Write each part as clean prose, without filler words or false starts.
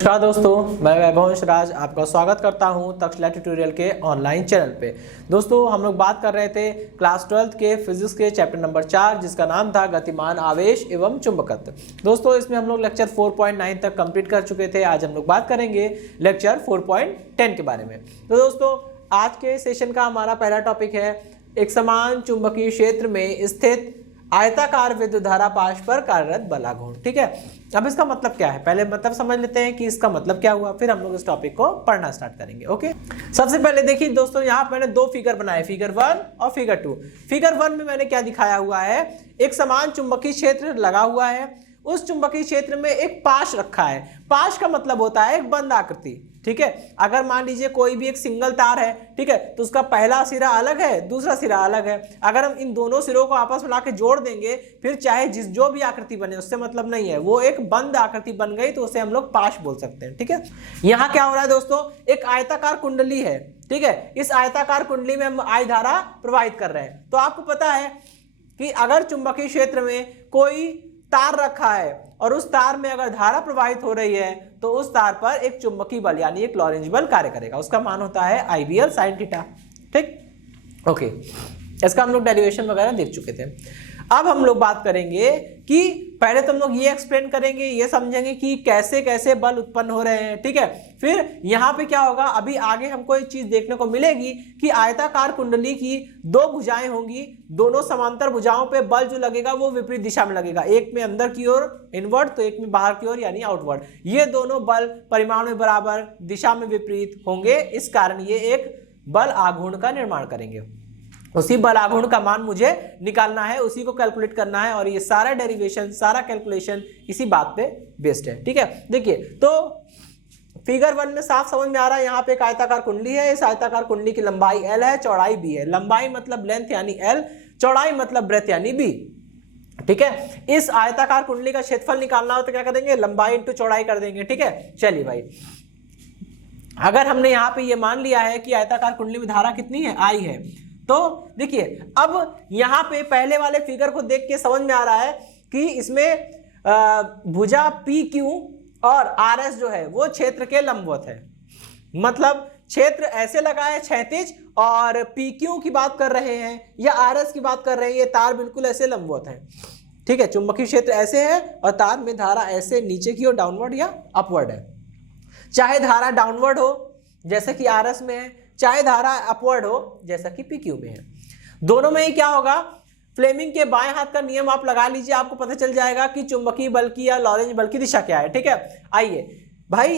नमस्कार दोस्तों, मैं वैभव राज आपका स्वागत करता हूं तक्षशिला ट्यूटोरियल के ऑनलाइन चैनल पे। दोस्तों हम लोग बात कर रहे थे क्लास 12th के फिजिक्स के चैप्टर नंबर 4 जिसका नाम था गतिमान आवेश एवं चुंबकत्व। दोस्तों इसमें हम लोग लेक्चर 4.9 तक कंप्लीट कर चुके थे। आज हम लोग बात करेंगे लेक्चर 4.10 के बारे में। तो दोस्तों आज के सेशन का हमारा पहला टॉपिक है एक समान चुंबकीय क्षेत्र में स्थित आयताकार विद्युत धारा पाश पर कार्यरत बलाघूर्ण। ठीक है, अब इसका मतलब क्या है, पहले मतलब समझ लेते हैं कि इसका मतलब क्या हुआ, फिर हम लोग इस टॉपिक को पढ़ना स्टार्ट करेंगे। ओके, सबसे पहले देखिए दोस्तों, यहाँ मैंने दो फिगर बनाए, फिगर 1 और फिगर 2। फिगर 1 में मैंने क्या दिखाया हुआ है, एक समान चुंबकीय क्षेत्र लगा हुआ है, उस चुंबकीय क्षेत्र में एक पाश रखा है। पाश का मतलब होता है एक बंद आकृति। ठीक है, अगर मान लीजिए कोई भी एक सिंगल तार है, ठीक है, तो उसका पहला सिरा अलग है, दूसरा सिरा अलग है। अगर हम इन दोनों सिरों को आपस में लाके जोड़ देंगे, फिर चाहे जो भी आकृति बने उससे मतलब नहीं है, वो एक बंद आकृति बन गई तो उसे हम लोग पाश बोल सकते हैं। ठीक है, यहाँ क्या हो रहा है दोस्तों, एक आयताकार कुंडली है। ठीक है, इस आयताकार कुंडली में हम I धारा प्रवाहित कर रहे हैं। तो आपको पता है कि अगर चुंबकीय क्षेत्र में कोई तार रखा है और उस तार में अगर धारा प्रवाहित हो रही है तो उस तार पर एक चुंबकीय बल यानी एक लॉरेंज बल कार्य करेगा। उसका मान होता है IBL sin थीटा। ठीक, ओके, इसका हम लोग डेरिवेशन वगैरह देख चुके थे। अब हम लोग बात करेंगे कि पहले तो हम लोग ये एक्सप्लेन करेंगे, ये समझेंगे कि कैसे कैसे बल उत्पन्न हो रहे हैं। ठीक है, फिर यहाँ पे क्या होगा, अभी आगे हमको एक चीज देखने को मिलेगी कि आयताकार कुंडली की दो भुजाएं होंगी, दोनों समांतर भुजाओं पे बल जो लगेगा वो विपरीत दिशा में लगेगा, एक में अंदर की ओर इनवर्ड तो एक में बाहर की ओर यानी आउटवर्ड। ये दोनों बल परिमाण में बराबर, दिशा में विपरीत होंगे, इस कारण ये एक बल आघूर्ण का निर्माण करेंगे। उसी बल आघूर्ण का मान मुझे निकालना है, उसी को कैलकुलेट करना है, और ये सारा डेरिवेशन सारा कैलकुलेशन इसी बात पे बेस्ड है। ठीक है, देखिए तो फिगर 1 में साफ समझ में आ रहा है, यहाँ पे एक आयताकार कुंडली है, इस आयताकार कुंडली की लंबाई L है, चौड़ाई B है। लंबाई मतलब लेंथ यानी L, चौड़ाई मतलब ब्रेथ यानी B। ठीक है, इस आयताकार कुंडली का क्षेत्रफल निकालना हो तो क्या करेंगे, लंबाई इंटू चौड़ाई कर देंगे। ठीक है, चलिए भाई, अगर हमने यहाँ पे ये मान लिया है कि आयताकार कुंडली में धारा कितनी है, I है, तो देखिए अब यहाँ पे पहले वाले फिगर को देख के समझ में आ रहा है कि इसमें भुजा PQ और RS जो है वो क्षेत्र के लंबवत है। मतलब क्षेत्र ऐसे लगा है क्षैतिज, और PQ की बात कर रहे हैं या RS की बात कर रहे हैं, ये तार बिल्कुल ऐसे लंबवत है। ठीक है, चुंबकीय क्षेत्र ऐसे है और तार में धारा ऐसे नीचे की ओर डाउनवर्ड या अपवर्ड है। चाहे धारा डाउनवर्ड हो जैसे कि RS में है, चाहे धारा अपवर्ड हो जैसा कि PQ में है, दोनों में ही क्या होगा, फ्लेमिंग के बाएं हाथ का नियम आप लगा लीजिए, आपको पता चल जाएगा कि चुंबकीय बल की या लॉरेंज बल की दिशा क्या है। ठीक है, आइए भाई,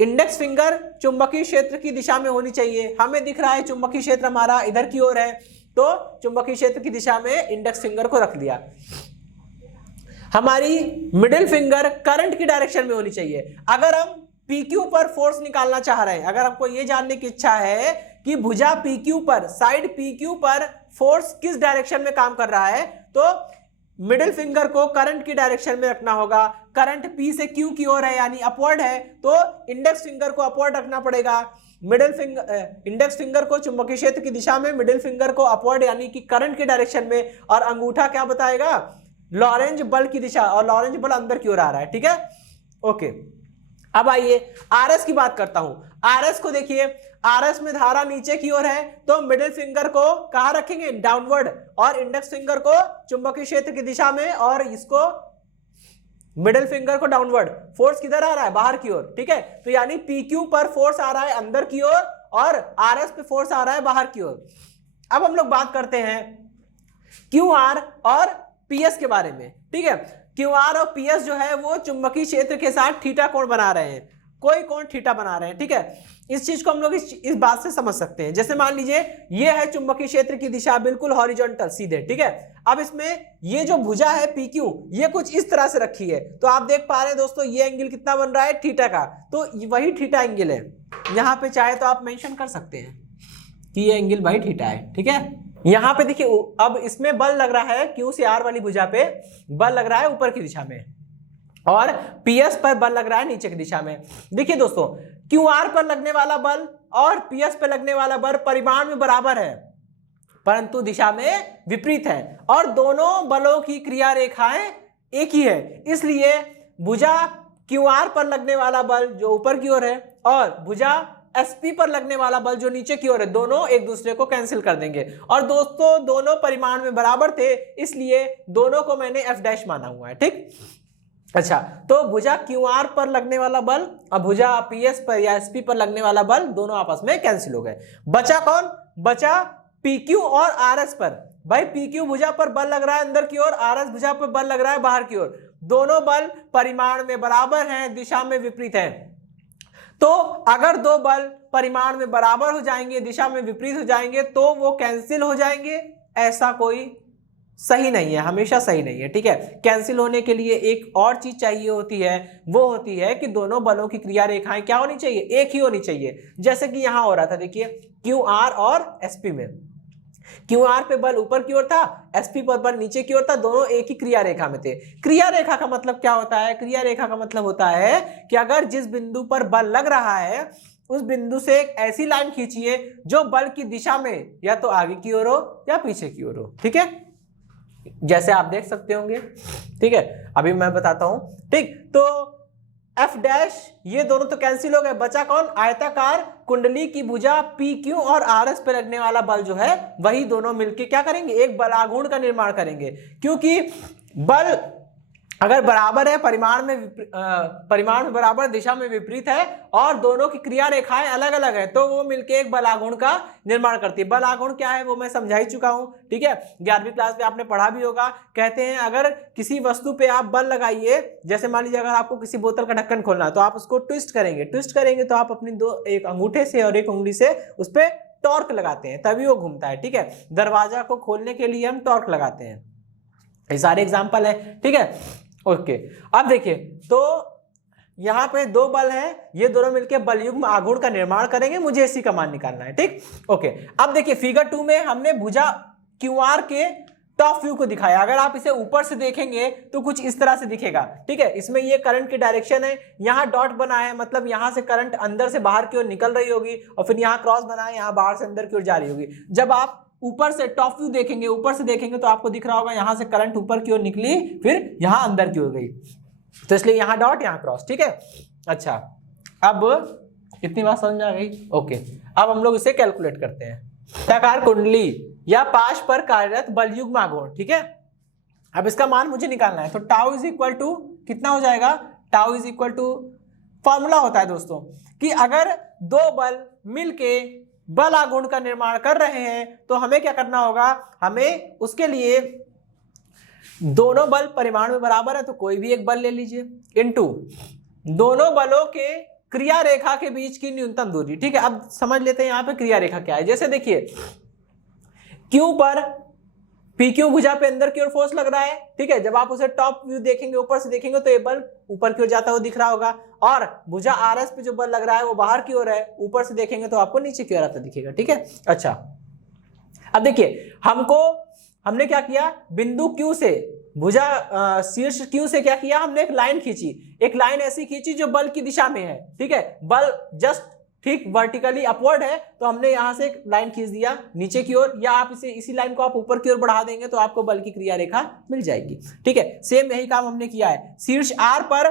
इंडेक्स फिंगर चुंबकीय क्षेत्र की दिशा में होनी चाहिए। हमें दिख रहा है चुंबकीय क्षेत्र हमारा इधर की ओर है, तो चुंबकीय क्षेत्र की दिशा में इंडेक्स फिंगर को रख दिया। हमारी मिडिल फिंगर करंट की डायरेक्शन में होनी चाहिए। अगर हम PQ पर फोर्स निकालना चाह रहे हैं, अगर आपको यह जानने की इच्छा है कि भुजा PQ पर, साइड PQ पर फोर्स किस डायरेक्शन में काम कर रहा है, तो मिडिल फिंगर को करंट की डायरेक्शन में रखना होगा। करंट P से Q की ओर है यानी अपवर्ड है, तो इंडेक्स फिंगर को अपवर्ड रखना पड़ेगा। मिडिल फिंगर, इंडेक्स फिंगर को चुंबकीय क्षेत्र की दिशा में, मिडिल फिंगर को अपवर्ड यानी कि करंट की डायरेक्शन में, और अंगूठा क्या बताएगा, लॉरेंज बल की दिशा, और लॉरेंज बल अंदर की ओर आ रहा है। ठीक है, ओके, अब आइए RS की बात करता हूं। RS को देखिए, RS में धारा नीचे की ओर है, तो मिडिल फिंगर को कहां रखेंगे, डाउनवर्ड, और इंडेक्स फिंगर को चुंबकीय क्षेत्र की दिशा में, और इसको मिडिल फिंगर को डाउनवर्ड। फोर्स किधर आ रहा है, बाहर की ओर। ठीक है, तो यानी PQ पर फोर्स आ रहा है अंदर की ओर, और RS पे फोर्स आ रहा है बाहर की ओर। अब हम लोग बात करते हैं QR और PS के बारे में। ठीक है, QR और PS जो है वो चुंबकीय क्षेत्र के साथ थीटा कोण बना रहे हैं, कोई कोण थीटा बना रहे हैं। ठीक है, इस चीज को हम लोग इस बात से समझ सकते हैं। जैसे मान लीजिए ये है चुंबकीय क्षेत्र की दिशा, बिल्कुल हॉरिजॉन्टल सीधे। ठीक है, अब इसमें ये जो भुजा है PQ, ये कुछ इस तरह से रखी है, तो आप देख पा रहे हैं दोस्तों ये एंगल कितना बन रहा है, थीटा का, तो वही थीटा एंगल है। यहां पे चाहे तो आप मेंशन कर सकते हैं कि ये एंगल भाई थीटा है। ठीक है, यहां पे देखिए, अब इसमें बल लग रहा है Q से R वाली भुजा पे बल लग रहा है ऊपर की दिशा में, और PS पर बल लग रहा है नीचे की दिशा में। देखिए दोस्तों, QR पर लगने वाला बल और PS पर लगने वाला बल परिमाण में बराबर है, परंतु दिशा में विपरीत है, और दोनों बलों की क्रिया रेखाएं एक ही है। इसलिए भुजा QR पर लगने वाला बल जो ऊपर की ओर है और भुजा SP पर लगने वाला बल जो नीचे की ओर है, दोनों एक दूसरे को कैंसिल कर देंगे। और दोस्तों दोनों परिमाण में बराबर थे, इसलिए दोनों को मैंने F' माना हुआ है, ठीक। अच्छा, तो भुजा QR पर लगने वाला बल और भुजा PS पर या SP पर लगने वाला बल दोनों आपस में कैंसिल हो गए। बचा कौन? बचा PQ और RS पर। भाई PQ भुजा पर बल लग रहा है अंदर की ओर, RS भुजा पर बल लग रहा है बाहर की ओर। दोनों बल परिमाण में बराबर हैं, दिशा में विपरीत हैं। तो अगर दो बल परिमाण में बराबर हो जाएंगे, दिशा में विपरीत हो जाएंगे, तो वो कैंसिल हो जाएंगे। ऐसा कोई सही नहीं है, हमेशा सही नहीं है, ठीक है। कैंसिल होने के लिए एक और चीज चाहिए होती है, वो होती है कि दोनों बलों की क्रिया रेखाएं क्या होनी चाहिए? एक ही होनी चाहिए। जैसे कि यहां हो रहा था, देखिए QR और SP में। QR पे बल ऊपर की ओर था, SP पर बल नीचे की ओर था, दोनों एक ही क्रिया रेखा में थे। क्रिया रेखा का मतलब क्या होता है? क्रिया रेखा का मतलब होता है कि अगर जिस बिंदु पर बल लग रहा है उस बिंदु से एक ऐसी लाइन खींचिए जो बल की दिशा में या तो आगे की ओर हो या पीछे की ओर हो, ठीक है, जैसे आप देख सकते होंगे, ठीक है। अभी मैं बताता हूं, ठीक। तो F' ये दोनों तो कैंसिल हो गए, बचा कौन? आयताकार कुंडली की भुजा PQ और RS पे लगने वाला बल जो है वही दोनों मिलके क्या करेंगे? एक बलाघूर्ण का निर्माण करेंगे। क्योंकि बल अगर बराबर है, परिमाण में बराबर, दिशा में विपरीत है और दोनों की क्रिया रेखाएं अलग अलग है, तो वो मिलके एक बलाघूर्ण का निर्माण करती है। बलाघूर्ण क्या है वो मैं समझा ही चुका हूं, ठीक है, 11वीं क्लास में आपने पढ़ा भी होगा। कहते हैं अगर किसी वस्तु पे आप बल लगाइए, जैसे मान लीजिए अगर आपको किसी बोतल का ढक्कन खोलना है तो आप उसको ट्विस्ट करेंगे तो आप अपनी एक अंगूठे से और एक उंगली से उस पर टॉर्क लगाते हैं, तभी वो घूमता है, ठीक है। दरवाजा को खोलने के लिए हम टॉर्क लगाते हैं। ये सारे एग्जाम्पल है, ठीक है। ओके, अब देखिए, तो यहां पे दो बल हैं, ये दोनों मिलकर बलयुग्म आघूर्ण का निर्माण करेंगे। मुझे इसी का मान निकालना है, ठीक। ओके, अब देखिए फिगर 2 में हमने भुजा QR के टॉप व्यू को दिखाया। अगर आप इसे ऊपर से देखेंगे तो कुछ इस तरह से दिखेगा, ठीक है। इसमें ये करंट की डायरेक्शन है, यहाँ डॉट बना है, मतलब यहाँ से करंट अंदर से बाहर की ओर निकल रही होगी, और फिर यहाँ क्रॉस बना है, यहाँ बाहर से अंदर की ओर जा रही होगी। जब आप ऊपर से टॉप व्यू देखेंगे, ऊपर से देखेंगे तो आपको दिख रहा होगा यहाँ से करंट ऊपर की ओर निकली, फिर यहाँ अंदर की ओर गई, तो इसलिए यहाँ डॉट यहाँ क्रॉस, ठीक है। अच्छा, अब इतनी बात समझ में आ गई। ओके, अब हम लोग इसे कैलकुलेट करते हैं। आयताकार कुंडली या पाश पर कार्यरत बलयुग्म आघूर्ण, ठीक है। अब इसका मान मुझे निकालना है, तो टाउ इज इक्वल टू कितना हो जाएगा? Tau is equal to, formula होता है दोस्तों कि अगर दो बल मिलके बल आघूर्ण का निर्माण कर रहे हैं तो हमें क्या करना होगा? हमें उसके लिए दोनों बल परिमाण में बराबर है तो कोई भी एक बल ले लीजिए, इनटू दोनों बलों के क्रिया रेखा के बीच की न्यूनतम दूरी, ठीक है। अब समझ लेते हैं यहाँ पे क्रिया रेखा क्या है। जैसे देखिए Q पर PQ भुजा पे अंदर की ओर फोर्स लग रहा है, ठीक है। जब आप उसे टॉप व्यू देखेंगे, ऊपर से देखेंगे तो ये बल ऊपर की ओर जाता हुआ दिख रहा होगा, और भुजा RS पे जो बल लग रहा है वो बाहर की ओर है, ऊपर से देखेंगे तो आपको नीचे की ओर आता दिखेगा, ठीक है। अच्छा, अब देखिए हमने क्या किया? बिंदु Q से भुजा शीर्ष Q से क्या किया? हमने एक लाइन खींची, एक लाइन ऐसी खींची जो बल की दिशा में है, ठीक है। बल जस्ट ठीक वर्टिकली अपवर्ड है, तो हमने यहां से एक लाइन खींच दिया नीचे की ओर, या आप इसी लाइन को आप ऊपर की ओर बढ़ा देंगे तो आपको बल की क्रिया रेखा मिल जाएगी, ठीक है। सेम यही काम हमने किया है। शीर्ष R पर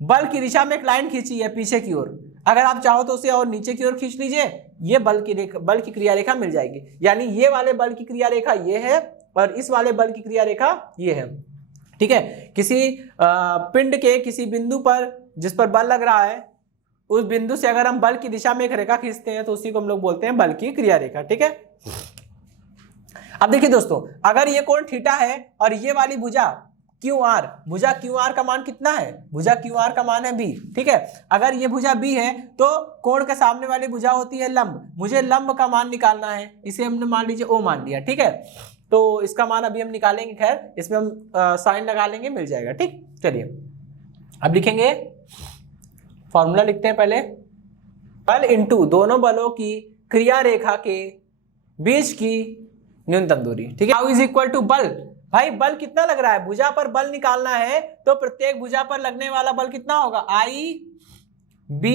बल की दिशा में एक लाइन खींची है पीछे की ओर, अगर आप चाहो तो उसे और नीचे की ओर खींच लीजिए, ये बल की क्रिया रेखा मिल जाएगी। यानी ये वाले बल की क्रिया रेखा ये है और इस वाले बल की क्रिया रेखा ये है, ठीक है। किसी पिंड के किसी बिंदु पर जिस पर बल लग रहा है, उस बिंदु से अगर हम बल की दिशा में एक रेखा खींचते हैं तो उसी को हम लोग बोलते हैं बल की क्रिया रेखा, ठीक है। अब देखिए दोस्तों, अगर ये कोण थीटा है और ये वाली भुजा QR का मान कितना है? भुजा QR का मान है B, ठीक है। अगर ये भुजा B है तो कोण के सामने वाली भुजा होती है लंब। मुझे लंब का मान निकालना है, इसे हमने मान लीजिए O मान लिया, ठीक है। तो इसका मान अभी हम निकालेंगे, खैर इसमें हम साइन लगा लेंगे, मिल जाएगा, ठीक। चलिए अब लिखेंगे, फॉर्मूला लिखते हैं पहले। बल इंटू दोनों बलों की क्रिया रेखा के बीच की न्यूनतम दूरी, ठीक है। टाउ इज इक्वल टू बल, भाई बल कितना लग रहा है? भुजा पर बल निकालना है तो प्रत्येक भुजा पर लगने वाला बल कितना होगा? I/B/L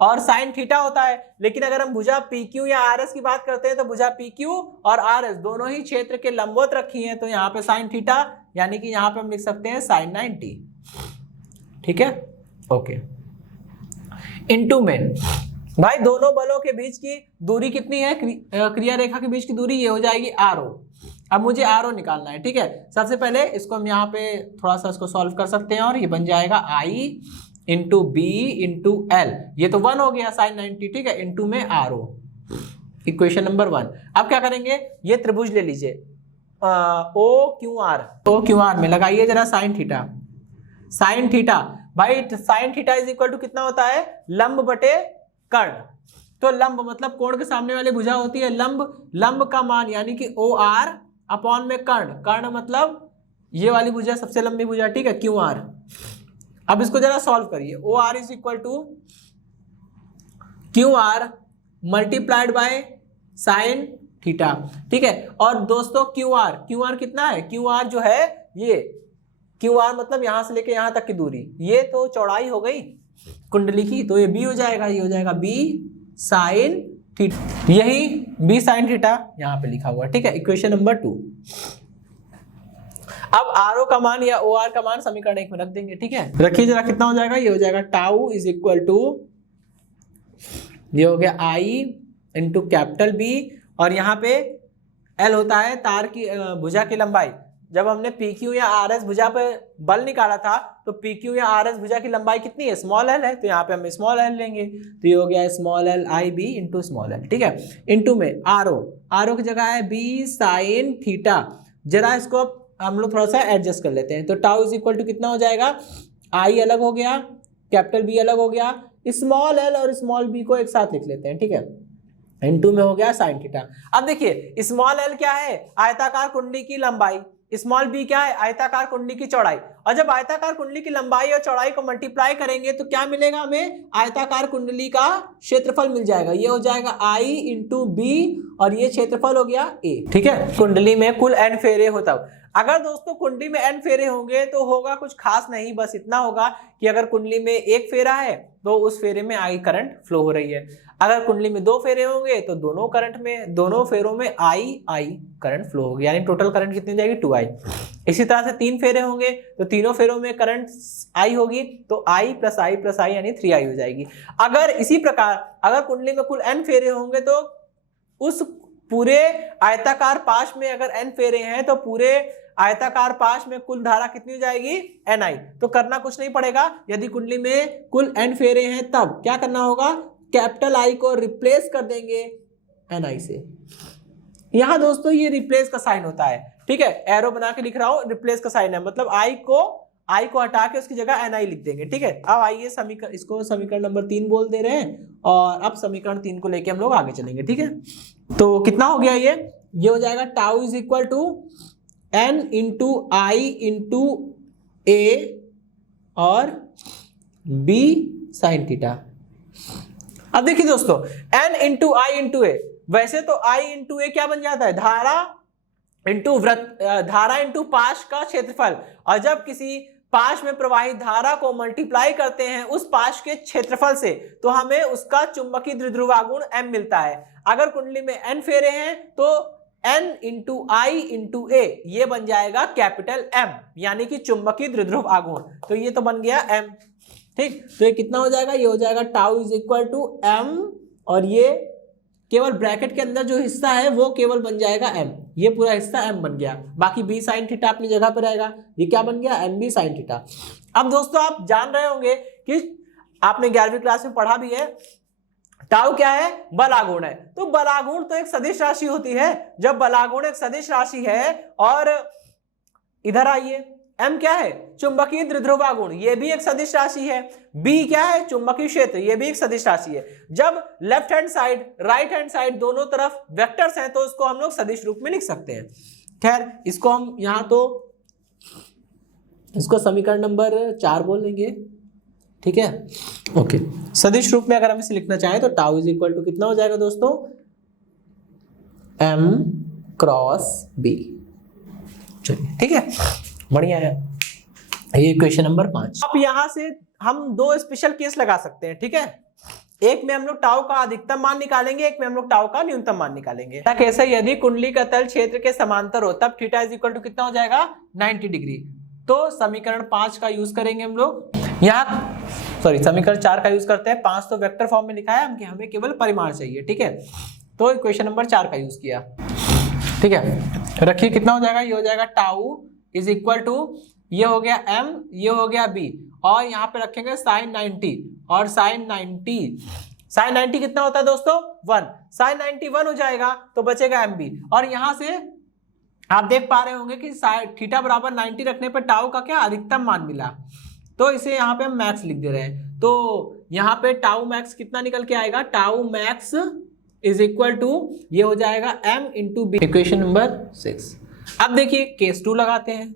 और साइन थीटा होता है। लेकिन अगर हम भुजा PQ या RS की बात करते हैं तो भुजा PQ और RS दोनों ही क्षेत्र के लंबवत रखी हैं, तो यहाँ पे साइन थीटा, यानी कि यहाँ पे हम लिख सकते हैं साइन 90, ठीक है, ओके। इनटू में भाई दोनों बलों के बीच की दूरी कितनी है, क्रिया रेखा के बीच की दूरी ये हो जाएगी RO। अब मुझे RO निकालना है, ठीक है। सबसे पहले इसको हम यहाँ पे थोड़ा सा इसको सॉल्व कर सकते हैं और ये बन जाएगा I into B into L, ये तो 1 हो गया sin 90, ठीक है, इंटू में RO, इक्वेशन नंबर 1। अब क्या करेंगे, ये त्रिभुज ले लीजिए OQR में लगाइए जरा साइन थीटा भाई, sine theta is equal to कितना होता है, लंब बटे कर्ण। तो लंब मतलब कोण के सामने वाली भुजा होती है लंब का मान यानी कि OR अपॉन में कर्ण मतलब ये वाली भुजा सबसे लंबी भुजा, ठीक है, QR। अब इसको जरा सॉल्व करिए, OR is equal to QR multiplied by sine theta, ठीक है। और दोस्तों QR कितना है, QR जो है ये QR मतलब यहां से लेके यहां तक की दूरी, ये तो चौड़ाई हो गई कुंडली की, तो ये B हो जाएगा, ये हो जाएगा B साइन थीटा, यही B साइन थीटा यहां पे लिखा हुआ है, ठीक है, इक्वेशन नंबर 2। अब RO का मान या OR का मान समीकरण 1 में रख देंगे, ठीक है। रखिए जरा, कितना हो जाएगा, ये हो जाएगा टाउ इज इक्वल टू, ये हो गया I इंटू कैपिटल B, और यहाँ पे L होता है तार की भुजा की लंबाई। जब हमने PQ या RS भुजा पे बल निकाला था तो PQ या RS भुजा की लंबाई कितनी है, स्मॉल l है, तो यहाँ पे हम स्मॉल l लेंगे, तो ये हो गया small l IB into small l, ठीक है, इंटू में RO की जगह है B साइन थीटा। जरा इसको हम लोग थोड़ा सा एडजस्ट कर लेते हैं, तो टाउ इज इक्वल टू कितना हो जाएगा, I अलग हो गया, कैपिटल B अलग हो गया, स्मॉल l और स्मॉल b को एक साथ लिख लेते हैं, ठीक है, इनटू में हो गया साइन थीटा। अब देखिए स्मॉल l क्या है, आयताकार कुंडली की लंबाई, स्मॉल b क्या है, आयताकार कुंडली की चौड़ाई। और जब आयताकार कुंडली की लंबाई और चौड़ाई को मल्टीप्लाई करेंगे तो क्या मिलेगा हमें, आयताकार कुंडली का क्षेत्रफल मिल जाएगा, ये हो जाएगा I इंटू बी और ये क्षेत्रफल हो गया A, ठीक है। कुंडली में कुल n फेरे हो तब, अगर दोस्तों कुंडली में n फेरे होंगे तो होगा कुछ खास नहीं, बस इतना होगा कि अगर कुंडली में एक फेरा है तो उस फेरे में I करंट फ्लो हो रही है, अगर कुंडली में 2 फेरे होंगे तो दोनों फेरों में I करंट फ्लो होगी, यानी टोटल करंट कितनी जाएगी 2I। इसी तरह से 3 फेरे होंगे तो तीनों फेरों में करंट I होगी, तो I प्लस I यानी 3I हो जाएगी। अगर इसी प्रकार अगर कुंडली में कुल n फेरे होंगे तो उस पूरे आयताकार पाश में अगर n फेरे हैं तो पूरे आयताकार पाश में कुल धारा कितनी हो जाएगी, NI। तो करना कुछ नहीं पड़ेगा, यदि कुंडली में कुल n फेरे हैं तब क्या करना होगा, कैपिटल I को रिप्लेस कर देंगे NI से। यहां दोस्तों ये रिप्लेस का साइन होता है, ठीक है, एरो बना के लिख रहा हूं, रिप्लेस का साइन है, मतलब I को हटा के उसकी जगह NI लिख देंगे, ठीक है। अब आइए इसको समीकरण नंबर 3 बोल दे रहे हैं, और अब समीकरण 3 को लेके हम लोग आगे चलेंगे, ठीक है। तो कितना हो गया, ये हो जाएगा tau is equal to n into I into A और B साइन थीटा। अब देखिए दोस्तों n into I into A, वैसे तो I इंटू A क्या बन जाता है, धारा इंटू पाश का क्षेत्रफल, और जब किसी पाश में प्रवाहित धारा को मल्टीप्लाई करते हैं उस पाश के क्षेत्रफल से तो हमें उसका चुंबकीय द्विध्रुवागुण m मिलता है। अगर कुंडली में n फेरे हैं तो n into I into A ये बन जाएगा कैपिटल M, यानी कि चुंबकीय द्विध्रुव आघूर्ण, तो ये तो बन गया M, ठीक। तो ये कितना हो जाएगा, ये हो जाएगा tau is equal to M, और ये केवल ब्रैकेट के अंदर जो हिस्सा है वो केवल बन जाएगा M, ये पूरा हिस्सा M बन गया, बाकी B साइन थीटा अपनी जगह पर रहेगा, ये क्या बन गया, MB साइन थीटा। अब दोस्तों आप जान रहे होंगे कि आपने 11वीं क्लास में पढ़ा भी है, टाउ क्या है, बल आघूर्ण है। तो बल आघूर्ण तो एक सदिश राशि होती है, जब बल आघूर्ण एक सदिश राशि है, और इधर आइए M क्या है, चुंबकीय द्विध्रुवागुण, ये भी एक सदिश राशि है, B क्या है, चुंबकीय क्षेत्र, ये भी एक सदिश राशि है। जब left hand side right hand side दोनों तरफ वेक्टर्स हैं तो उसको हम लोग सदिश रूप में लिख सकते हैं। खैर इसको हम यहां तो इसको समीकरण नंबर 4 बोल लेंगे, ठीक है, ओके। सदिश रूप में अगर हम इसे लिखना चाहें तो टाउ इज इक्वल टू कितना हो जाएगा दोस्तों, M क्रॉस B, चलिए ठीक है, बढ़िया है, ये इक्वेशन नंबर 5। अब यहां से हम 2 स्पेशल केस लगा सकते हैं, ठीक है, एक में हम लोग टाउ का अधिकतम मान निकालेंगे, एक में हम लोग टाउ का न्यूनतम मान निकालेंगे। कैसे, यदि कुंडली का तल क्षेत्र के समांतर हो तब थीटा इज इक्वल टू कितना हो जाएगा, 90 डिग्री। तो समीकरण 5 का यूज करेंगे हम लोग, यहाँ सॉरी समीकरण 4 का यूज करते हैं। 5 तो वेक्टर फॉर्म में लिखा है, हमें केवल परिमाण चाहिए, ठीक है। तो इक्वेशन नंबर 4 का यूज किया, ठीक है। रखिए कितना हो जाएगा, ये हो जाएगा टाउ इज इक्वल टू, ये हो गया m, ये हो गया b, और यहाँ पे रखेंगे साइन 90, और साइन 90 कितना होता है दोस्तों 1, साइन 90 1 हो जाएगा तो बचेगा mb। और यहाँ से आप देख पा रहे होंगे कि थीटा बराबर 90 रखने पर टाउ का क्या अधिकतम मान मिला, तो इसे यहाँ पे हम मैक्स लिख दे रहे हैं। तो यहाँ पे टाउ मैक्स कितना निकल के आएगा, tau max is equal to, ये हो जाएगा m into B, equation number 6। अब देखिए केस 2 लगाते हैं।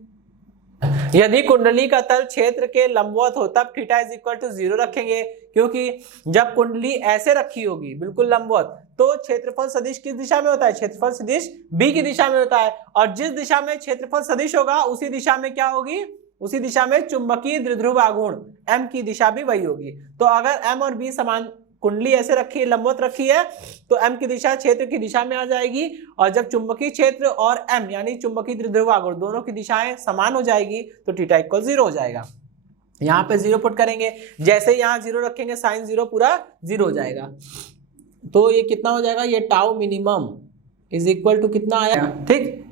यदि कुंडली का तल क्षेत्र के लंबवत हो तब थीटा इज इक्वल टू 0 रखेंगे, क्योंकि जब कुंडली ऐसे रखी होगी बिल्कुल लंबवत, तो क्षेत्रफल सदिश किस दिशा में होता है, क्षेत्रफल सदिश b की दिशा में होता है, और जिस दिशा में क्षेत्रफल सदिश होगा उसी दिशा में क्या होगी, उसी दिशा में चुंबकीय द्विध्रुव आघूर्ण m की दिशा भी वही होगी। तो अगर m और b समान, कुंडली ऐसे रखी है लंबवत रखी है, तो m की दिशा क्षेत्र की दिशा में आ जाएगी, और जब चुंबकीय क्षेत्र और m यानी चुंबकीय द्विध्रुव आघूर्ण दोनों की दिशाएं समान हो जाएगी तो थीटा इक्वल 0 हो जाएगा। यहाँ पे 0 पुट करेंगे, जैसे यहाँ 0 रखेंगे साइन 0 पूरा 0 हो जाएगा। तो ये कितना हो जाएगा, ये tau minimum is equal to कितना आया, ठीक।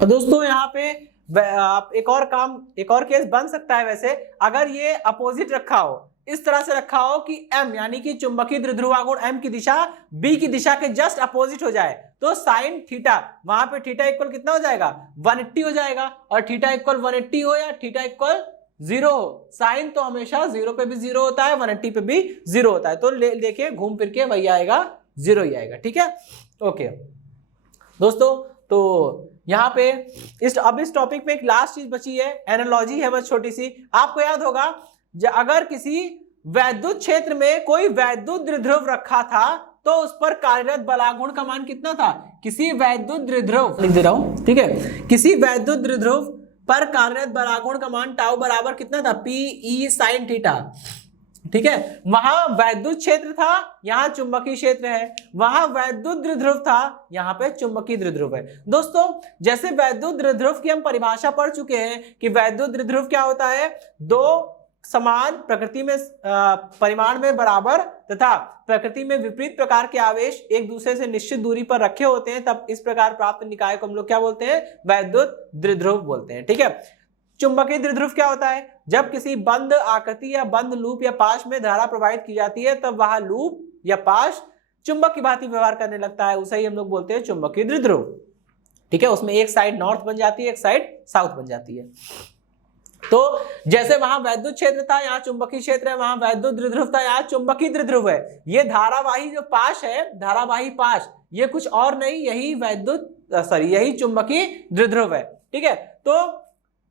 और दोस्तों यहाँ पे आप एक और केस बन सकता है वैसे, अगर ये अपोजिट रखा हो, इस तरह से रखा हो कि m यानी कि चुंबकीय द्विध्रुव आघूर्ण m की दिशा b की दिशा के जस्ट अपोजिट हो जाए, तो साइन थीटा, वहां पे थीटा इक्वल कितना हो जाएगा 180 हो जाएगा, और थीटा इक्वल 180 हो या थीटा इक्वल 0 हो, साइन तो हमेशा 0 पे भी 0 होता है, 180 पे भी 0 होता है, तो देखिए घूम फिर के वही आएगा 0 ही आएगा, ठीक है। ओके दोस्तों, तो यहाँ पे अब इस टॉपिक में एक लास्ट चीज बची है, एनालॉजी है बस छोटी सी। आपको याद होगा अगर किसी वैद्युत क्षेत्र में कोई वैद्युत द्विध्रुव रखा था तो उस पर कार्यरत बलाघूर्ण का मान कितना था, किसी वैद्युत द्विध्रुव, लिख दे रहा हूं, ठीक है, किसी वैद्युत द्विध्रुव पर कार्यरत बलाघूर्ण का मान टाउ बराबर कितना था, पी ई साइन थीटा, ठीक है। वहां वैद्युत क्षेत्र था, यहाँ चुंबकीय क्षेत्र है, वहां वैद्युत द्विध्रुव था, यहाँ पे चुंबकीय द्विध्रुव है। दोस्तों जैसे वैद्युत द्विध्रुव की हम परिभाषा पढ़ चुके हैं कि वैद्युत द्विध्रुव क्या होता है, दो समान प्रकृति में परिमाण में बराबर तथा प्रकृति में विपरीत प्रकार के आवेश एक दूसरे से निश्चित दूरी पर रखे होते हैं, तब इस प्रकार प्राप्त निकाय को हम लोग क्या बोलते हैं, वैद्युत द्विध्रुव बोलते हैं, ठीक है। चुंबकीय द्विध्रुव क्या होता है, जब किसी बंद आकृति या बंद लूप या पाश में धारा प्रवाहित की जाती है तब वह लूप या पाश चुंबक की भांति व्यवहार करने लगता है, उसे ही हम लोग बोलते हैं चुंबकीय द्विध्रुव, ठीक है। उसमें एक साइड नॉर्थ बन जाती है, एक साइड साउथ बन जाती है। तो जैसे वहां वैद्युत क्षेत्र था, यहाँ चुंबकीय क्षेत्र है, वहां वैद्युत द्विध्रुव था, यहाँ चुंबकीय द्विध्रुव है। ये धारावाही जो पाश है, धारावाही पाश, ये कुछ और नहीं, यही चुंबकीय द्विध्रुव है, ठीक है। तो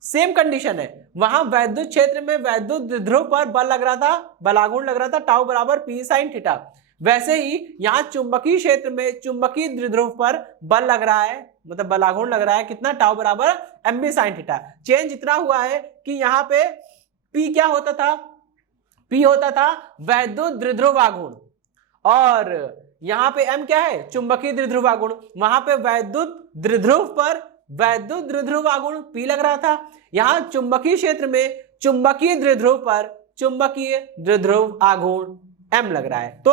सेम कंडीशन है, वहां वैद्युत क्षेत्र में वैद्युत द्विध्रुव पर बल लग रहा था, बलाघूर्ण लग रहा था टाउ बराबर पी साइन थीटा, वैसे ही यहाँ चुंबकीय क्षेत्र में चुंबकीय द्विध्रुव पर बल लग रहा है, मतलब बलाघूर्ण लग रहा है कितना, टाउ बराबर M B sine theta. Change इतना हुआ है कि यहाँ पे P क्या होता था, P होता था वैद्युत द्विध्रुव आघूर्ण, और यहाँ पे M क्या है, चुंबकीय द्विध्रुव आघूर्ण। वहां पे वैद्युत द्विध्रुव पर वैद्युत द्विध्रुव आघूर्ण P लग रहा था, यहाँ चुंबकीय क्षेत्र में चुंबकीय द्विध्रुव पर चुंबकीय द्विध्रुव आघूर्ण M लग रहा है, तो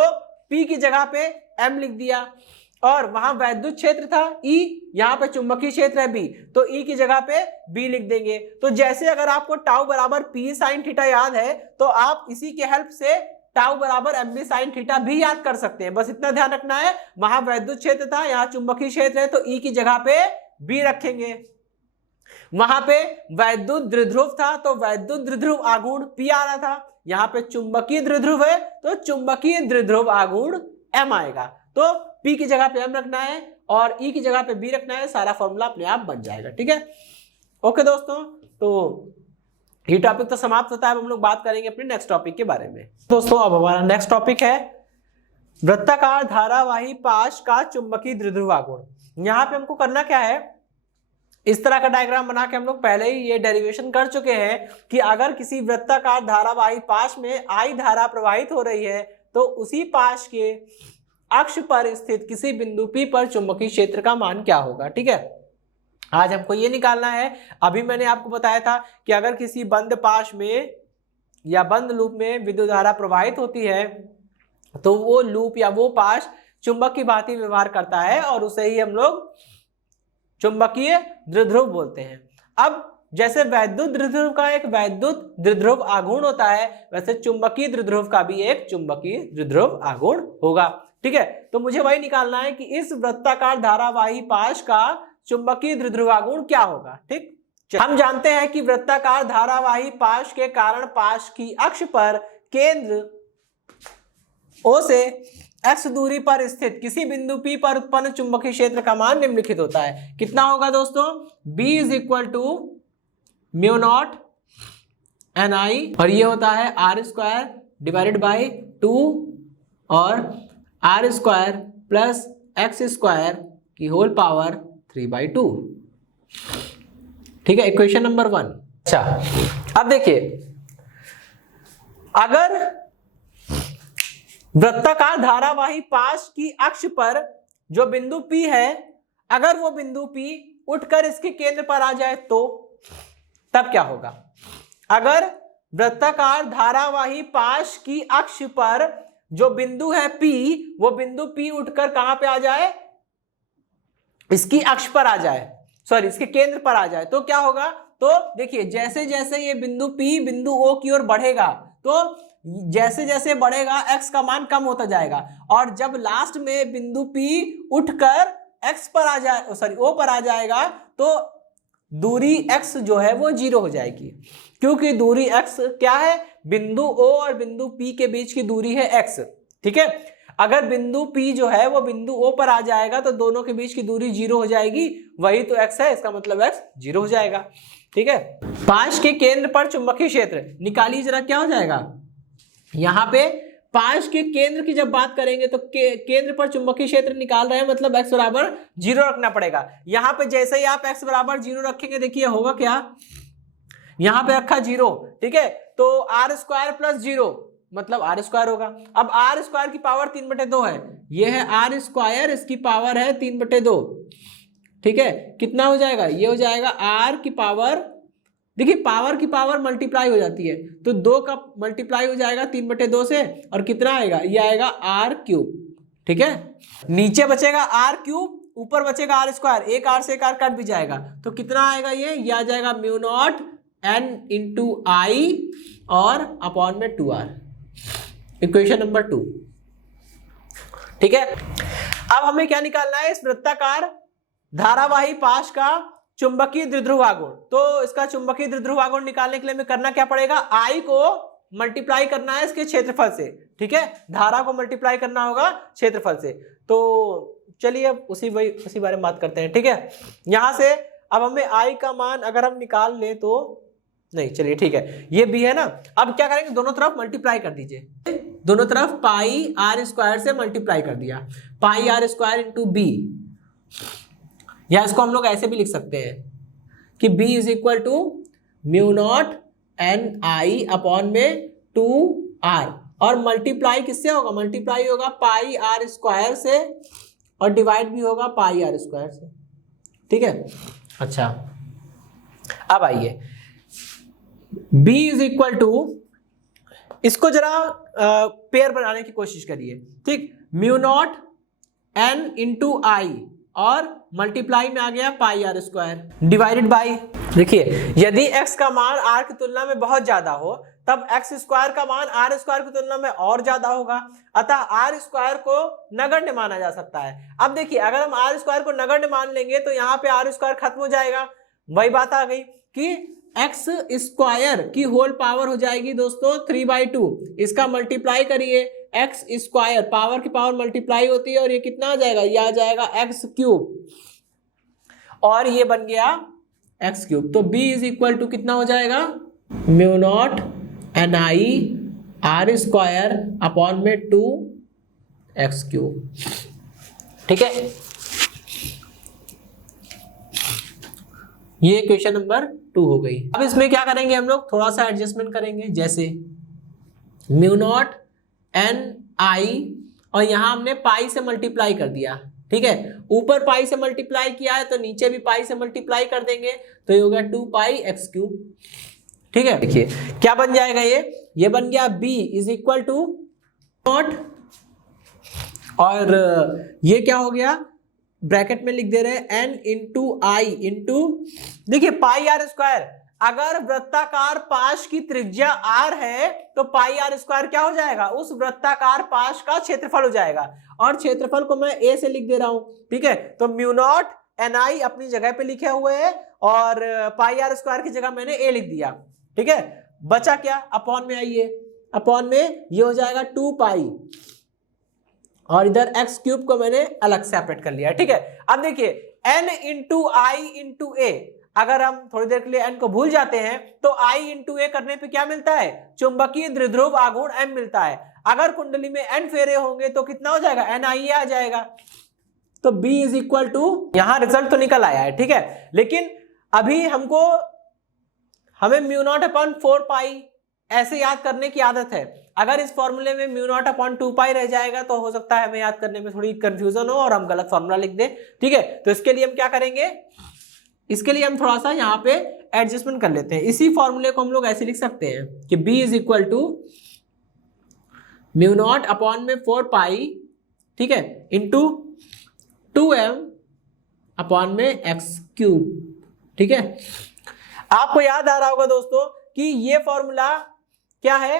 P की जगह पे M लिख दिया, और वहां वैद्युत क्षेत्र था E, यहाँ पे चुंबकीय क्षेत्र है B, तो E की जगह पे B लिख देंगे। तो जैसे अगर आपको टाउ बराबर P साइन थीटा याद है, तो आप इसी के हेल्प से टाउ बराबर एम बी साइन थीटा भी याद कर सकते हैं। बस इतना ध्यान रखना है, वहां वैद्युत क्षेत्र था, यहाँ चुंबकीय क्षेत्र है, तो E की जगह पे B रखेंगे। वहां पे वैद्युत द्विध्रुव था, तो वैद्युत द्विध्रुव आघूर्ण P आ रहा था, यहाँ पे चुंबकीय द्विध्रुव है तो चुंबकीय द्विध्रुव आघूर्ण M आएगा, तो P की जगह पे M रखना है और E की जगह पे B रखना है, सारा फॉर्मूला अपने आप बन जाएगा, ठीक है। ओके दोस्तों, तो ये टॉपिक तो समाप्त होता है, अब हम लोग बात करेंगे अपने नेक्स्ट टॉपिक के बारे में। दोस्तों अब हमारा नेक्स्ट टॉपिक है वृत्ताकार धारावाही पाश का चुंबकीय द्विध्रुव आघूर्ण। यहाँ पे हमको करना क्या है, इस तरह का डायग्राम बना के हम लोग पहले ही ये डेरिवेशन कर चुके हैं कि अगर किसी वृत्ताकार धारावाही पाश में I धारा प्रवाहित हो रही है तो उसी पाश के अक्ष पर स्थित किसी बिंदु P पर चुंबकीय क्षेत्र का मान क्या होगा, ठीक है। आज हमको ये निकालना है। अभी मैंने आपको बताया था कि अगर किसी बंद पाश में या बंद लूप में विद्युत धारा प्रवाहित होती है तो वो लूप या वो पाश चुंबक की भांति व्यवहार करता है और उसे ही हम लोग चुंबकीय द्विध्रुव बोलते हैं। अब जैसे वैद्युत द्विध्रुव का एक वैद्युत द्विध्रुव आघूर्ण होता है, वैसे चुंबकीय द्विध्रुव का भी एक चुंबकीय द्विध्रुव आघूर्ण होगा। ठीक है, तो मुझे वही निकालना है कि इस वृत्ताकार धारावाही पाश का चुंबकीय द्विध्रुवाघूर्ण क्या होगा। ठीक, हम जानते हैं कि वृत्ताकार धारावाही पाश के कारण पाश की अक्ष पर केंद्र O से x दूरी पर स्थित किसी बिंदु P पर उत्पन्न चुंबकीय क्षेत्र का मान निम्नलिखित होता है। कितना होगा दोस्तों? B is equal to mu naught NI और ये होता है R स्क्वायर डिवाइडेड बाई 2 और R square plus x square की होल पावर 3/2। ठीक है, इक्वेशन नंबर 1। अच्छा, अब देखिए, अगर वृत्ताकार धारावाही पाश की अक्ष पर जो बिंदु P है, अगर वो बिंदु P उठकर इसके केंद्र पर आ जाए तो तब क्या होगा? अगर वृत्ताकार धारावाही पाश की अक्ष पर जो बिंदु है P, वो बिंदु P उठकर कहां पे आ जाए? इसकी अक्ष पर आ जाए, सॉरी इसके केंद्र पर आ जाए, तो क्या होगा? तो देखिए, जैसे जैसे ये बिंदु P बिंदु O की ओर बढ़ेगा तो जैसे जैसे बढ़ेगा x का मान कम होता जाएगा और जब लास्ट में बिंदु P उठकर x पर आ जाए, सॉरी O पर आ जाएगा तो दूरी x जो है वो 0 हो जाएगी, क्योंकि दूरी x क्या है? बिंदु O और बिंदु P के बीच की दूरी है x। ठीक है, अगर बिंदु P जो है वो बिंदु O पर आ जाएगा तो दोनों के बीच की दूरी 0 हो जाएगी, वही तो x है, इसका मतलब x 0 हो जाएगा। ठीक है, पाश के केंद्र पर चुंबकीय क्षेत्र निकालिए जरा, क्या हो जाएगा? यहाँ पे पाश के केंद्र की जब बात करेंगे तो केंद्र पर चुंबकीय क्षेत्र निकाल रहे हैं, मतलब x बराबर 0 रखना पड़ेगा। यहाँ पे जैसे ही आप x बराबर 0 रखेंगे, देखिए होगा क्या, यहाँ पे रखा 0। ठीक है, तो r स्क्वायर प्लस 0 मतलब r स्क्वायर होगा। अब r स्क्वायर की पावर 3/2 है, ये है r स्क्वायर, इसकी पावर है 3/2। ठीक है, कितना हो जाएगा? ये हो जाएगा r की पावर, देखिए पावर की पावर मल्टीप्लाई हो जाती है तो 2 का मल्टीप्लाई हो जाएगा 3/2 से, और कितना आएगा? ये आएगा r क्यूब। ठीक है, नीचे बचेगा r क्यूब, ऊपर बचेगा r स्क्वायर, एक r से एक r कट भी जाएगा तो कितना आएगा? ये आ जाएगा म्यू नॉट n इंटू आई और अपॉन में 2r, इक्वेशन नंबर 2। ठीक है, अब हमें क्या निकालना है? इस वृत्ताकार धारावाही पाश का चुंबकीय द्विध्रुवाघूर्ण। तो इसका चुंबकीय द्विध्रुवाघूर्ण निकालने के लिए हमें करना क्या पड़ेगा? I को मल्टीप्लाई करना है इसके क्षेत्रफल से। ठीक है, धारा को मल्टीप्लाई करना होगा क्षेत्रफल से। तो चलिए अब उसी बारे में बात करते हैं। ठीक है, यहां से अब हमें I का मान अगर हम निकाल लें तो, नहीं चलिए ठीक है, ये B है ना। अब क्या करेंगे? दोनों तरफ मल्टीप्लाई कर दीजिए, दोनों तरफ पाई r स्क्वायर से मल्टीप्लाई कर दिया, पाई r स्क्वायर इंटू B, या इसको हम लोग ऐसे भी लिख सकते हैं कि B is equal to mu naught NI upon में 2r, और मल्टीप्लाई किससे होगा? मल्टीप्लाई होगा पाई r स्क्वायर से और डिवाइड भी होगा पाई r स्क्वायर से। ठीक है, अच्छा अब आइए, B इज इक्वल टू, इसको जरा पेयर बनाने की कोशिश करिए। ठीक, म्यू नॉट N इंटू आई और मल्टीप्लाई में आ गया पाई r स्क्वायर डिवाइडेड बाई, देखिए यदि x का मान r की तुलना में बहुत ज्यादा हो तब x स्क्वायर का मान r स्क्वायर की तुलना में और ज्यादा होगा, अतः r स्क्वायर को नगण्य माना जा सकता है। अब देखिए, अगर हम r स्क्वायर को नगण्य मान लेंगे तो यहाँ पे r स्क्वायर खत्म हो जाएगा, वही बात आ गई कि x स्क्वायर की होल पावर हो जाएगी दोस्तों 3/2, इसका मल्टीप्लाई करिए, x स्क्वायर पावर की पावर मल्टीप्लाई होती है और ये कितना आ जाएगा? ये आ जाएगा x क्यूब, और ये बन गया x क्यूब। तो b इज इक्वल टू कितना हो जाएगा? Mu naught NI r square upon में 2x क्यूब। ठीक है, ये क्वेश्चन नंबर 2 हो गई। अब इसमें क्या करेंगे हम लोग? थोड़ा सा एडजस्टमेंट करेंगे, जैसे म्यू नॉट NI और यहां हमने पाई से मल्टीप्लाई कर दिया। ठीक है, ऊपर पाई से मल्टीप्लाई किया है तो नीचे भी पाई से मल्टीप्लाई कर देंगे, तो ये होगा 2 पाई x क्यूब। ठीक है, देखिए क्या बन जाएगा, ये बन गया B is equal to naught, और ये क्या हो गया, ब्रैकेट में लिख दे रहे हैं n इंटू आई इंटू, देखिए पाई आर स्क्वायर, अगर वृत्ताकार पाश की त्रिज्या r है तो पाई आर स्क्वायर क्या हो जाएगा, उस वृत्ताकार पाश का क्षेत्रफल हो जाएगा, और क्षेत्रफल को मैं a से लिख दे रहा हूं, ठीक है। तो म्यू नॉट एन आई अपनी जगह पे लिखे हुए हैं और पाई आर स्क्वायर की जगह मैंने a लिख दिया, ठीक है। बचा क्या, अपॉन में आइए, अपॉन में ये हो जाएगा 2 पाई, और इधर एक्स क्यूब को मैंने अलग सेपरेट कर लिया, ठीक है। अब देखिए n इंटू आई इंटू ए, अगर हम थोड़ी देर के लिए n को भूल जाते हैं तो i इंटू ए करने पे क्या मिलता है, चुंबकीय द्विध्रुव आघूर्ण m मिलता है। अगर कुंडली में n फेरे होंगे तो कितना हो जाएगा, n आई आ जाएगा। तो b इज इक्वल टू, यहां रिजल्ट तो निकल आया है, ठीक है, लेकिन अभी हमें म्यू नॉट अपॉन 4 पाई ऐसे याद करने की आदत है। अगर इस फॉर्मूले में म्यू नॉट अपॉन 2 पाई रह जाएगा तो हो सकता है हमें याद करने में थोड़ी कंफ्यूजन हो और हम गलत फॉर्मूला लिख दें, ठीक है। तो इसके लिए हम क्या करेंगे, इसके लिए हम थोड़ा सा यहाँ पे एडजस्टमेंट कर लेते हैं। इसी फॉर्मूले को हम लोग ऐसे लिख सकते हैं कि b is equal to mu naught upon में 4 पाई, ठीक है, इंटू 2m अपॉन में एक्स क्यूब, ठीक है। आपको याद आ रहा होगा दोस्तों कि ये फॉर्मूला क्या है,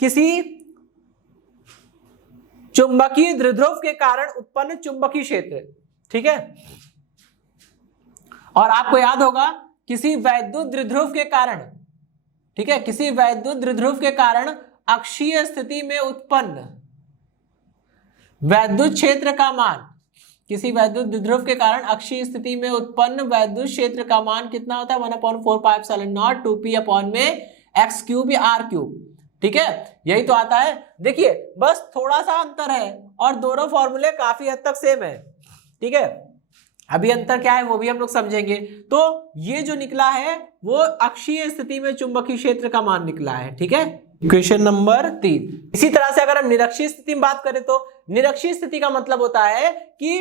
किसी चुंबकीय द्विध्रुव के कारण उत्पन्न चुंबकीय क्षेत्र, ठीक है। और आपको याद होगा किसी वैद्युत द्विध्रुव के कारण, ठीक है, किसी वैद्युत द्विध्रुव के कारण अक्षीय स्थिति में उत्पन्न वैद्युत क्षेत्र का मान, किसी वैद्युत द्विध्रुव के कारण अक्षीय स्थिति में उत्पन्न वैद्युत क्षेत्र का मान कितना होता है, 1/4 pi epsilon not 2p upon में एक्स क्यूब या आर क्यूब, ठीक है, यही तो आता है। देखिए बस थोड़ा सा अंतर है और दोनों फॉर्मूले काफी हद तक सेम है, ठीक है। अभी अंतर क्या है वो भी हम लोग समझेंगे। तो ये जो निकला है वो अक्षीय स्थिति में चुंबकीय क्षेत्र का मान निकला है, ठीक है, इक्वेशन नंबर 3। इसी तरह से अगर हम निरक्षीय स्थिति में बात करें तो निरक्षीय स्थिति का मतलब होता है कि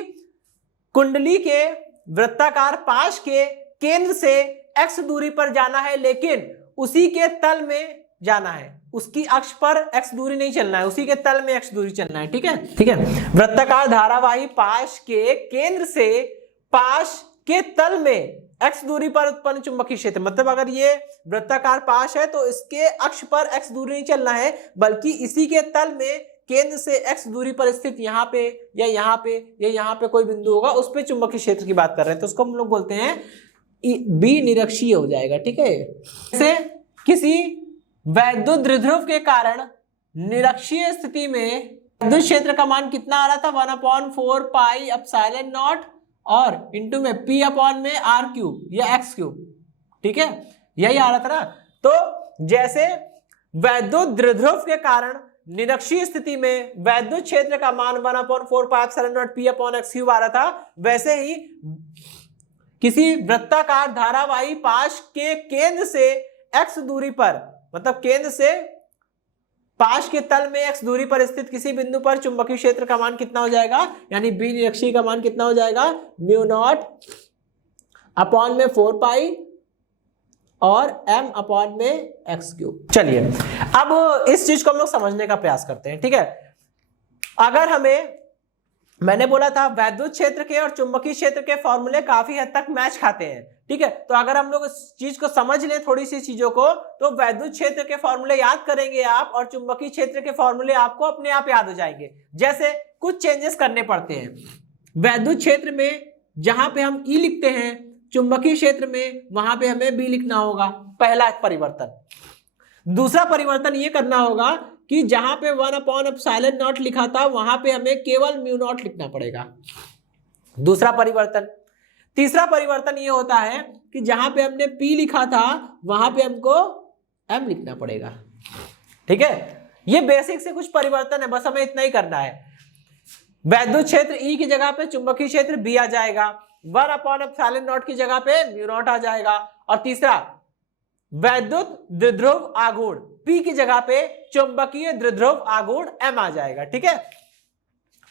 कुंडली के वृत्ताकार पाश के केंद्र से x दूरी पर जाना है, लेकिन उसी के तल में जाना है, उसकी अक्ष पर x दूरी नहीं चलना है, उसी के तल में x दूरी चलना है, ठीक है, ठीक है। वृत्ताकार धारावाही पाश के केंद्र से पाश के तल में x दूरी पर उत्पन्न चुंबकीय क्षेत्र, मतलब अगर ये वृत्ताकार पाश है तो इसके अक्ष पर x दूरी नहीं चलना है, बल्कि इसी के तल में केंद्र से x दूरी पर स्थित यहाँ पे या यहाँ पे या यहाँ पे कोई बिंदु होगा, उस पे चुंबकीय क्षेत्र की बात कर रहे हैं, तो उसको हम लोग बोलते हैं b निरक्षीय हो जाएगा, ठीक है। जैसे किसी वैद्युत द्विध्रुव के कारण निरक्षीय स्थिति में विद्युत क्षेत्र का मान कितना आ रहा था, 1/4 पाई एप्सिलॉन नॉट और इंटू में p अपॉन में r क्यूब या x क्यूब, ठीक है, यही आ रहा था ना। तो जैसे वैद्युत द्विध्रुव के कारण निरक्षीय स्थिति में वैद्युत क्षेत्र का मान 1/4 pi epsilon naught p upon x cube आ रहा था, वैसे ही किसी वृत्ताकार धारावाही पाश के केंद्र से x दूरी पर, मतलब केंद्र से पाश के तल में x दूरी पर स्थित किसी बिंदु पर चुंबकीय क्षेत्र का मान कितना हो जाएगा, यानी b निरक्षीय का मान कितना हो जाएगा, म्यू नॉट अपॉन में 4 पाई और m अपॉन में x क्यूब। चलिए अब इस चीज को हम लोग समझने का प्रयास करते हैं, ठीक है। अगर मैंने बोला था वैद्युत क्षेत्र के और चुंबकीय क्षेत्र के फॉर्मूले काफी हद तक मैच खाते हैं, ठीक है। तो अगर हम लोग इस चीज को समझ लें थोड़ी सी चीजों को, तो वैद्युत क्षेत्र के फॉर्मूले याद करेंगे आप और चुंबकीय क्षेत्र के फॉर्मूले आपको अपने आप याद हो जाएंगे। जैसे कुछ चेंजेस करने पड़ते हैं वैद्युत क्षेत्र में, जहां पे हम E लिखते हैं, चुंबकीय क्षेत्र में वहां पे हमें B लिखना होगा, पहला परिवर्तन। दूसरा परिवर्तन ये करना होगा कि जहां पे 1/एप्सिलॉन नॉट लिखा था वहां पे हमें केवल म्यू नॉट लिखना पड़ेगा, दूसरा परिवर्तन। तीसरा परिवर्तन ये होता है कि जहां पे हमने P लिखा था वहां पे हमको M लिखना पड़ेगा, ठीक है। ये बेसिक से कुछ परिवर्तन है, बस हमें इतना ही करना है। वैद्युत क्षेत्र E की जगह पे चुंबकीय क्षेत्र B आ जाएगा, 1/एप्सिलॉन नॉट की जगह पे म्यू नॉट आ जाएगा, और तीसरा वैद्युत द्विध्रुव आघूर्ण P की जगह पे चुंबकीय द्विध्रुव आघूर्ण M आ जाएगा, ठीक है।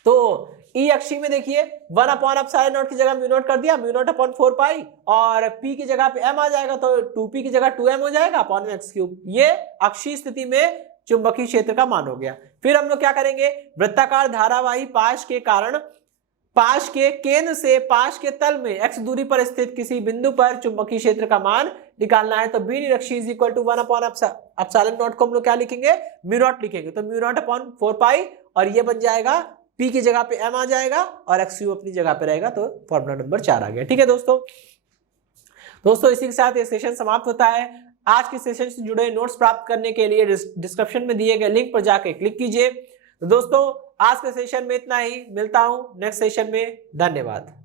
तो ई अक्षी में देखिए 1/ε0 की जगह म्यू नॉट कर दिया, म्यू नॉट अपॉन 4 पाई, और p की जगह पे m आ जाएगा तो 2p की जगह 2m हो जाएगा अपॉन x क्यूब। ये अक्षीय स्थिति में चुंबकीय क्षेत्र का मान हो गया। फिर हम लोग क्या करेंगे, वृत्ताकार धारावाही पाश के कारण पाश के केंद्र से पाश के तल में x दूरी पर स्थित किसी बिंदु पर चुंबकीय क्षेत्र का मान निकालना है। तो बी निरक्षी इज इक्वल टू 1/ε0 को हम लोग क्या लिखेंगे, म्यू नॉट लिखेंगे। तो म्यू नॉट अपॉन 4 पाई, और ये बन जाएगा p की जगह पे m आ जाएगा और x क्यूब अपनी जगह पे रहेगा, तो फॉर्मूला नंबर 4 आ गया। ठीक है दोस्तों इसी के साथ ये सेशन समाप्त होता है। आज के सेशन से जुड़े नोट्स प्राप्त करने के लिए डिस्क्रिप्शन में दिए गए लिंक पर जाकर क्लिक कीजिए। तो दोस्तों आज के सेशन में इतना ही, मिलता हूं नेक्स्ट सेशन में। धन्यवाद।